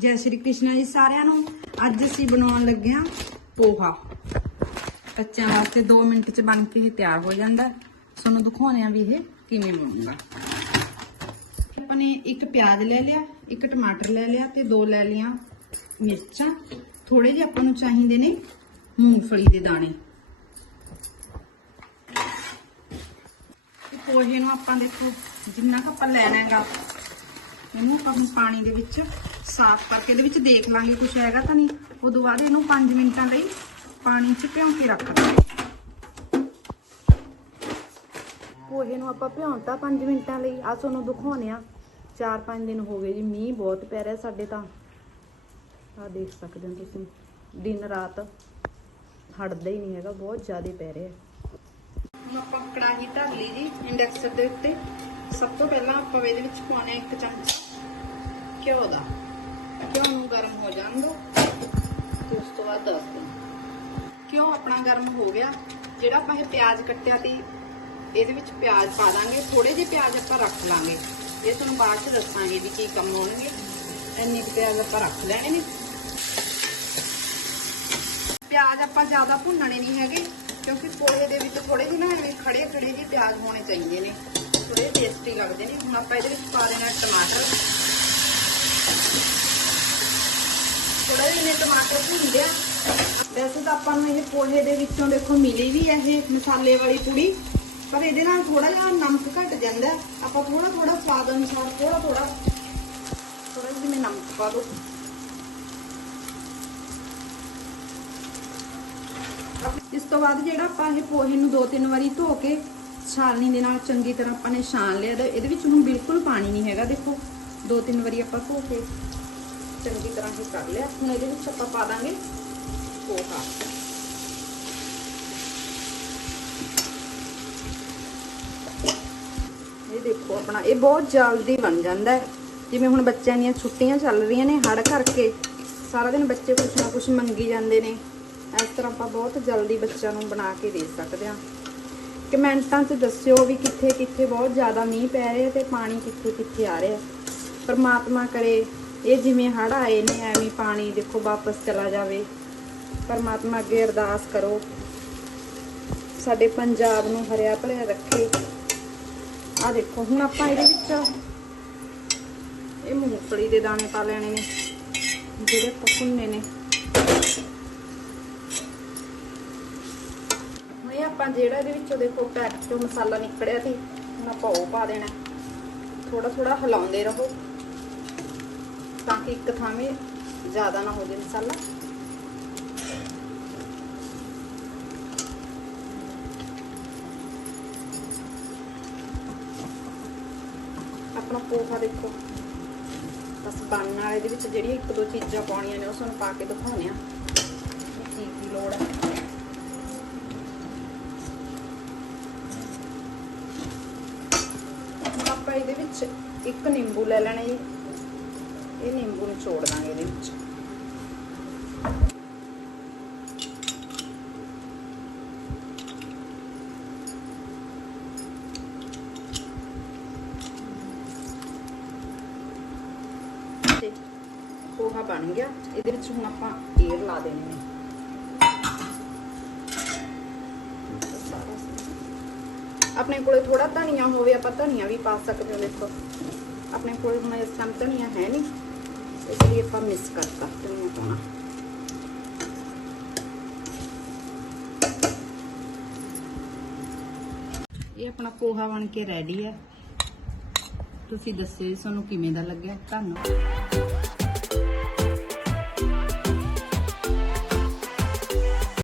ਜੈ ਸ਼੍ਰੀ ਕ੍ਰਿਸ਼ਨ ਜੀ, ਸਾਰਿਆਂ ਨੂੰ ਅੱਜ ਅਸੀਂ ਬਣਾਉਣ ਲੱਗੇ ਹਾਂ ਪੋਹਾ। ਬੱਚਿਆਂ ਵਾਸਤੇ 2 ਮਿੰਟ ਚ ਬਣ ਕੇ ਇਹ ਤਿਆਰ ਹੋ ਜਾਂਦਾ ਹੈ। ਤੁਹਾਨੂੰ ਦਿਖਾਉਂਦੇ ਆ ਵੀ ਇਹ ਕਿਵੇਂ ਬਣੂਗਾ ਆਪਾਂ ਨੇ ਇੱਕ ਪਿਆਜ਼ ਲੈ ਲਿਆ, ਇੱਕ ਟਮਾਟਰ ਲੈ ਲਿਆ ਤੇ ਦੋ ਲੈ ਲਿਆ ਮਿਰਚਾਂ। ਥੋੜੇ ਜਿਹੇ ਆਪਾਂ ਨੂੰ ਚਾਹੀਦੇ ਨੇ ਮੂੰਗਫਲੀ ਦੇ ਦਾਣੇ। ਪੋਹੇ ਨੂੰ ਆਪਾਂ ਦੇਖੋ ਜਿੰਨਾ ਕੁ ਆਪਾਂ ਲੈਣਾ ਹੈਗਾ, ਇਹਨੂੰ ਆਪਾਂ ਪਾਣੀ ਦੇ ਵਿੱਚ ਸਾਫ਼ ਕਰਕੇ ਇਹਦੇ ਵਿੱਚ ਦੇਖ ਲਾਂਗੇ ਕੁਝ ਹੈਗਾ ਤਾਂ ਨਹੀਂ। ਉਦੋਂ ਬਾਅਦ ਇਹਨੂੰ 5 ਮਿੰਟਾਂ ਲਈ ਪਾਣੀ 'ਚ ਭਿਉਂ ਕੇ ਰੱਖ ਦਾਂਗੇ ਪੋਹੇ ਨੂੰ ਆਪਾਂ ਭਿਉਂਤਾ 5 ਮਿੰਟਾਂ ਲਈ। ਆ ਤੁਹਾਨੂੰ ਦਿਖਾਉਣੇ ਆ 4-5 ਦਿਨ ਹੋ ਗਏ ਜੀ, ਮੀਂਹ ਬਹੁਤ ਪੈ ਰਿਹਾ ਸਾਡੇ ਤਾਂ। ਆ ਦੇਖ ਸਕਦੇ ਹੋ ਤੁਸੀਂ, ਦਿਨ ਰਾਤ ਹਟਦਾ ਹੀ ਨਹੀਂ ਹੈਗਾ, ਬਹੁਤ ਜ਼ਿਆਦਾ ਪੈ ਰਿਹਾ। ਹੁਣ ਆਪਾਂ ਕੜਾਹੀ ਧਰ ਲਈ ਜੀ, ਇੰਡਕਸਰ ਦੇ ਉੱਤੇ। ਸਭ ਤੋਂ ਪਹਿਲਾਂ ਆਪਾਂ ਇਹਦੇ ਵਿੱਚ ਪਾਉਣਾ ਇੱਕ ਚਮਚ ਘਿਓ ਦਾ। ਘਿਓ ਨੂੰ ਗਰਮ ਹੋ ਜਾਣ ਦਿਓ ਤੇ ਉਸ ਤੋਂ ਬਾਅਦ ਦੱਸ ਦਿਓ। ਘਿਓ ਆਪਣਾ ਗਰਮ ਹੋ ਗਿਆ? ਜਿਹੜਾ ਆਪਾਂ ਇਹ ਪਿਆਜ਼ ਕੱਟਿਆ ਸੀ, ਇਹਦੇ ਵਿੱਚ ਪਿਆਜ਼ ਪਾ ਦਾਂਗੇ। ਥੋੜੇ ਜਿਹੇ ਪਿਆਜ਼ ਆਪਾਂ ਰੱਖ ਲਾਂਗੇ। ਇਹ ਤੁਹਾਨੂੰ ਬਾਅਦ ਚ ਦੱਸਾਂਗੇ ਵੀ ਕੀ ਕੰਮ ਹੋਣਗੇ ਇੰਨੇ ਕੁ ਪਿਆਜ਼ ਆਪਾਂ ਰੱਖ ਲੈਣੇ ਨੇ। ਪਿਆਜ਼ ਆਪਾਂ ਜ਼ਿਆਦਾ ਭੁੰਨਣੇ ਨਹੀਂ ਹੈਗੇ, ਕਿਉਂਕਿ ਪੋਹੇ ਦੇ ਵਿੱਚ ਥੋੜੇ ਜਿਹੇ ਨਾ ਐਵੇਂ ਖੜੇ ਖੜੇ ਜਿਹੇ ਪਿਆਜ਼ ਹੋਣੇ ਚਾਹੀਦੇ ਨੇ। ਥੋੜੇ ਟੇਸਟੀ ਲੱਗਦੇ ਨੇ। ਹੁਣ ਆਪਾਂ ਇਹਦੇ ਵਿੱਚ ਪਾ ਦੇਣਾ ਟਮਾਟਰ। ਥੋੜਾ ਜਿਹਾ ਨੇ ਟਮਾਟਰ ਭੁੰਨ ਲਿਆ ਵੈਸੇ ਤਾਂ ਆਪਾਂ ਨੂੰ ਇਹ ਪੋਹੇ ਦੇ ਵਿੱਚੋਂ ਦੇਖੋ ਮਿਲੀ ਵੀ ਹੈ ਇਹ ਮਸਾਲੇ ਵਾਲੀ ਪੁੜੀ, ਪਰ ਇਹਦੇ ਨਾਲ ਥੋੜਾ ਜਿਹਾ ਨਮਕ ਘਟ ਜਾਂਦਾ ਆਪਾਂ ਥੋੜਾ ਥੋੜਾ ਸਵਾਦ ਅਨੁਸਾਰ ਥੋੜਾ ਥੋੜਾ ਥੋੜਾ ਜਿਹਾ ਨਮਕ ਪਾ ਦੋ। ਇਸ ਤੋਂ ਬਾਅਦ ਜਿਹੜਾ ਆਪਾਂ ਇਹ ਪੋਹੇ ਨੂੰ ਦੋ ਤਿੰਨ ਵਾਰੀ ਧੋ ਕੇ ਛਾਲਣੀ ਦੇ ਨਾਲ ਚੰਗੀ ਤਰ੍ਹਾਂ ਆਪਾਂ ਨੇ ਛਾਣ ਲਿਆ ਇਹਦੇ ਵਿੱਚ ਹੁਣ ਬਿਲਕੁਲ ਪਾਣੀ ਨਹੀਂ ਹੈਗਾ, ਦੇਖੋ। ਦੋ ਤਿੰਨ ਵਾਰੀ ਆਪਾਂ ਧੋ ਕੇ ਚੰਗੀ ਤਰ੍ਹਾਂ ਹੀ ਕਰ ਲਿਆ। ਹੁਣ ਇਹਦੇ ਵਿੱਚ ਆਪਾਂ ਪਾ ਦਾਂਗੇ ਪੋਹਾ। ਇਹ ਦੇਖੋ ਆਪਣਾ, ਇਹ ਬਹੁਤ ਜਲਦੀ ਬਣ ਜਾਂਦਾ ਹੈ। ਜਿਵੇਂ ਹੁਣ ਬੱਚਿਆਂ ਦੀਆਂ ਛੁੱਟੀਆਂ ਚੱਲ ਰਹੀਆਂ ਨੇ ਹੜ ਕਰਕੇ, ਸਾਰਾ ਦਿਨ ਬੱਚੇ ਕੁਛ ਨਾ ਕੁਛ ਮੰਗੀ ਜਾਂਦੇ ਨੇ। ਇਸ ਤਰ੍ਹਾਂ ਆਪਾਂ ਬਹੁਤ ਜਲਦੀ ਬੱਚਿਆਂ ਨੂੰ ਬਣਾ ਕੇ ਦੇ ਸਕਦੇ ਹਾਂ। ਕਮੈਂਟਾਂ 'ਚ ਦੱਸਿਓ ਵੀ ਕਿੱਥੇ ਕਿੱਥੇ ਬਹੁਤ ਜ਼ਿਆਦਾ ਮੀਂਹ ਪੈ ਰਿਹਾ ਤੇ ਪਾਣੀ ਕਿੱਥੇ ਕਿੱਥੇ ਆ ਰਿਹਾ। ਪਰਮਾਤਮਾ ਕਰੇ ਇਹ ਜਿਵੇਂ ਹੜ ਆਏ ਨੇ, ਐਵੇਂ ਪਾਣੀ ਦੇਖੋ ਵਾਪਸ ਚਲਾ ਜਾਵੇ। ਪਰਮਾਤਮਾ ਅੱਗੇ ਅਰਦਾਸ ਕਰੋ। ਸਾਡੇ ਪੰਜਾਬ ਨੂੰ ਹਰਿਆ ਭਰਿਆ ਰੱਖੇ। ਆ ਦੇਖੋ, ਹੁਣ ਆਪਾਂ ਇਹਦੇ ਵਿੱਚ ਇਹ ਮੂੰਗਫਲੀ ਦੇ ਦਾਣੇ ਪਾ ਲੈਣੇ ਨੇ, ਜਿਹੜੇ ਪਕੁੰਨੇ ਨੇ। ਹੁਣ ਆਪਾਂ ਜਿਹੜਾ ਇਹਦੇ ਵਿੱਚੋਂ ਦੇਖੋ ਪੈਕਟ ਚੋਂ ਮਸਾਲਾ ਨਿਕੜਿਆ ਸੀ, ਹੁਣ ਆਪਾਂ ਉਹ ਪਾ ਦੇਣਾ। ਥੋੜਾ ਥੋੜਾ ਹਿਲਾਉਂਦੇ ਰਹੋ। ਤਾਂ ਕਿ ਇੱਕ ਥਾਵੇਂ ਜ਼ਿਆਦਾ ਨਾ ਹੋ ਜਾਵੇ ਮਸਾਲਾ। ਆਪਣਾ ਪੋਹਾ ਦੇਖੋ। ਬਸ ਬਣਨ ਵਾਲੇ ਦੇ ਵਿੱਚ ਜਿਹੜੀਆਂ ਇੱਕ ਦੋ ਚੀਜ਼ਾਂ ਪਾਉਣੀਆਂ ਨੇ, ਉਹ ਸਾਨੂੰ ਪਾ ਕੇ ਦਿਖਾਉਣੇ ਆ ਕੀ ਕੀ ਲੋੜ ਹੈ। ਆਪਾਂ ਇਹਦੇ ਵਿੱਚ ਇੱਕ ਨਿੰਬੂ ਲੈ ਲੈਣਾ ਜੀ। ਇਹ ਨਿੰਬੂ ਨਿਚੋੜ ਦਾਂਗੇ ਇਹਦੇ ਵਿੱਚ ਤੇ ਪੋਹਾ ਬਣ ਗਿਆ ਇਹਦੇ ਵਿੱਚ ਹੁਣ ਆਪਾਂ ਏਰ ਲਾ ਦੇਣੇ ਨੇ ਆਪਣੇ ਕੋਲੇ ਥੋੜਾ ਧਨੀਆ ਹੋਵੇ ਆਪਾਂ ਧਨੀਆ ਵੀ ਪਾ ਸਕਦੇ ਹਾਂ ਦੇਖੋ ਆਪਣੇ ਕੋਲੇ ਹੁਣ ਇਸ ਟਾਈਮ ਧਨੀਆ ਹੈ ਨਹੀਂ ਇਸ ਲਈ ਆਪਾਂ ਮਿਸ ਕਰਤਾ ਧਨੀਆ ਪਾਉਣਾ ਇਹ ਆਪਣਾ ਪੋਹਾ ਬਣ ਕੇ ਰੈਡੀ ਹੈ। ਤੁਸੀਂ ਦੱਸਿਓ ਜੀ ਤੁਹਾਨੂੰ ਕਿਵੇਂ ਦਾ ਲੱਗਿਆ? ਧੰਨਵਾਦ।